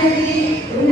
Kennedy,